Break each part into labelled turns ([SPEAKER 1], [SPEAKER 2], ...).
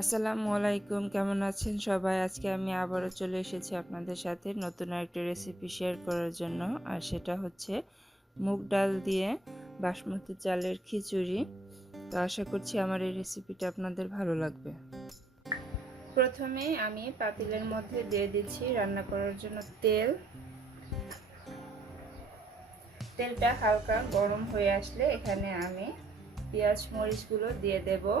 [SPEAKER 1] আসসালামু আলাইকুম, কেমন আছেন সবাই? আজকে আমি আবারও চলে এসেছি আপনাদের সাথে নতুন একটা রেসিপি শেয়ার করার জন্য, আর সেটা হচ্ছে মুগ ডাল দিয়ে বাসমতি চালের খিচুড়ি। তো আশা করছি আমার এই রেসিপিটা আপনাদের ভালো লাগবে। প্রথমে আমি পাতিলের মধ্যে দিয়ে দিচ্ছি রান্না করার জন্য তেল। তেলটা হালকা গরম হয়ে আসলে এখানে আমি পেঁয়াজ, মরিচগুলো দিয়ে দেবো।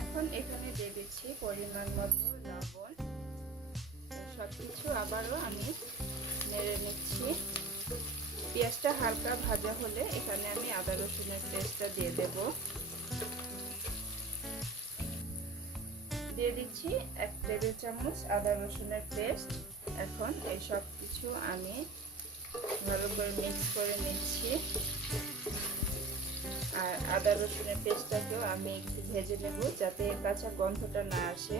[SPEAKER 1] এখন এখানে দিয়ে দিচ্ছি পরিমাণ মতো লবণ। সব কিছু আবারও আমি নেড়ে নিচ্ছি। পেঁয়াজটা হালকা ভাজা হলে এখানে আমি আদা রসুনের পেস্টটা দিয়ে দেবো। দিয়ে দিচ্ছি এক টেবিল চামচ আদা রসুনের পেস্ট। এখন এই সব কিছু আমি ভালো করে মিক্স করে নিচ্ছি। আর আদা রসুনের পেস্টটাকেও আমি একটু ভেজে নেব যাতে কাঁচা গন্ধটা না আসে।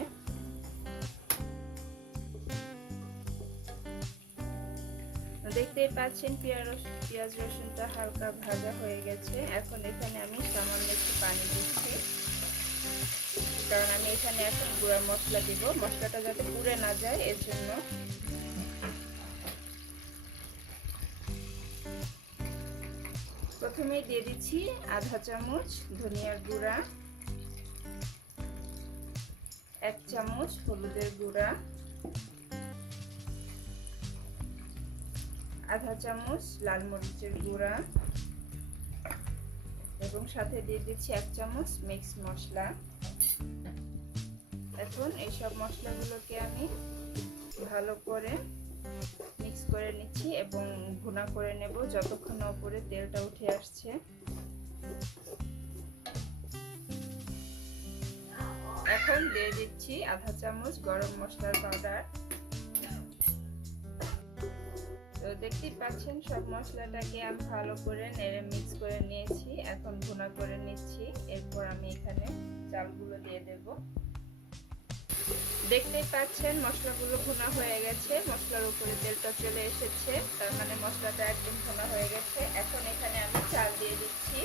[SPEAKER 1] দেখতেই পাচ্ছেন পেঁয়াজ পেঁয়াজ রসুনটা হালকা ভাজা হয়ে গেছে। এখন এখানে আমি সামান্য একটু পানি দিচ্ছি। কারণ আমি এখানে এখন গুঁড়া মশলা দিব। মশলাটা যাতে পুড়ে না যায়, এর জন্য প্রথমেই দিয়ে দিচ্ছি আধা চামচ ধনিয়ার গুঁড়া, এক চামচ হলুদের গুঁড়া, আধা চামচ লাল মরিচের গুঁড়া এবং সাথে দিয়ে দিচ্ছি এক চামচ মিক্স মশলা। এখন এইসব মশলাগুলোকে আমি ভালো করে এবং ভুনা করে নেব যতক্ষণ ওপরে তেলটা উঠে আসছে। এখন দিয়ে দিচ্ছি আধা চামচ গরম মশলার পাউডার। তো দেখতেই পাচ্ছেন, সব মশলাটাকে আমি ভালো করে নেড়ে মিক্স করে নিয়েছি। এখন ভুনা করে নিচ্ছি। এরপর আমি এখানে চালগুলো দিয়ে দেব। দেখতেই পাচ্ছেন, মশলাগুলো ভুনা হয়ে গেছে। মশলার উপরে তেলটা চলে এসেছে। তার মানে মশলাটা একদম ভুনা হয়ে গেছে। এখন এখানে আমি চাল দিয়ে দিচ্ছি।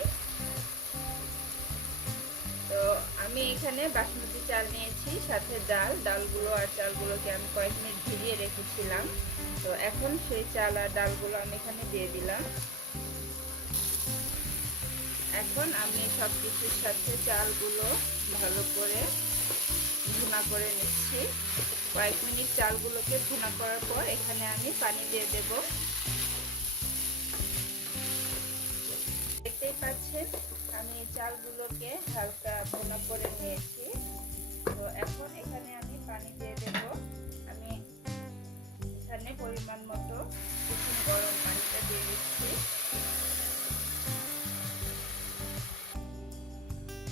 [SPEAKER 1] তো আমি এখানে বাসমতি চাল নিয়েছি, সাথে ডাল, ডালগুলো আর চালগুলোকে আমি কয়েক মিনিট ভিজিয়ে রেখেছিলাম। তো এখন সেই চাল আর ডালগুলো আমি এখানে দিয়ে দিলাম। এখন আমি সব কিছুর সাথে চালগুলো ভালো করে ভুনা করে নিচ্ছি। কয়েক মিনিট চালগুলোকে ভুনা করার পর এখানে আমি পানি দিয়ে দেব। দেখতেই পাচ্ছেন, আমি চালগুলোকে হালকা ভুনা করে নিয়েছি। তো এখন এখানে আমি পানি দিয়ে দেব। আমি এখানে পরিমাণ মতো কিছু গরম পানিটা দিয়ে দিচ্ছি।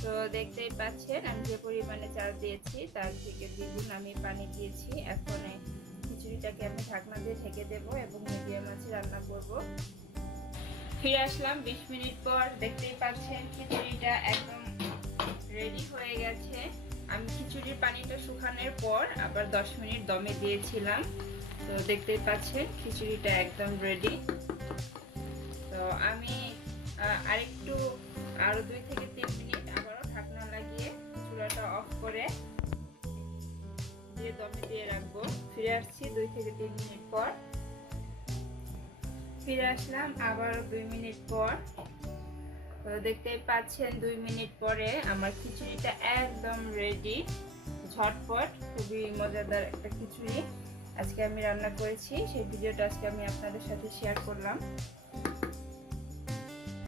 [SPEAKER 1] তো দেখতেই পাচ্ছেন, আমি যে পরিমাণে চাল দিয়েছি, তার থেকে দ্বিগুণ আমি পানি দিয়েছি। এখন খিচুড়িটাকে আমি ঢাকনা দিয়ে ঢেকে দেবো এবং মিডিয়াম আছে রান্না করব। ফিরে আসলাম বিশ মিনিট পর, দেখতেই পাচ্ছেন খিচুড়িটা একদম রেডি হয়ে গেছে। আমি খিচুড়ির পানিটা শুকানোর পর আবার দশ মিনিট দমে দিয়েছিলাম। তো দেখতেই পাচ্ছেন খিচুড়িটা একদম রেডি ফিরে আসছি দুই থেকে তিন মিনিট পর। ফিরে আসলাম আবার দুই মিনিট পর। তো দেখতেই পাচ্ছেন, দুই মিনিট পরে আমার খিচুড়িটা একদম রেডি ঝটপট, খুবই মজাদার একটা খিচুড়ি আজকে আমি রান্না করেছি। সেই ভিডিওটা আজকে আমি আপনাদের সাথে শেয়ার করলাম।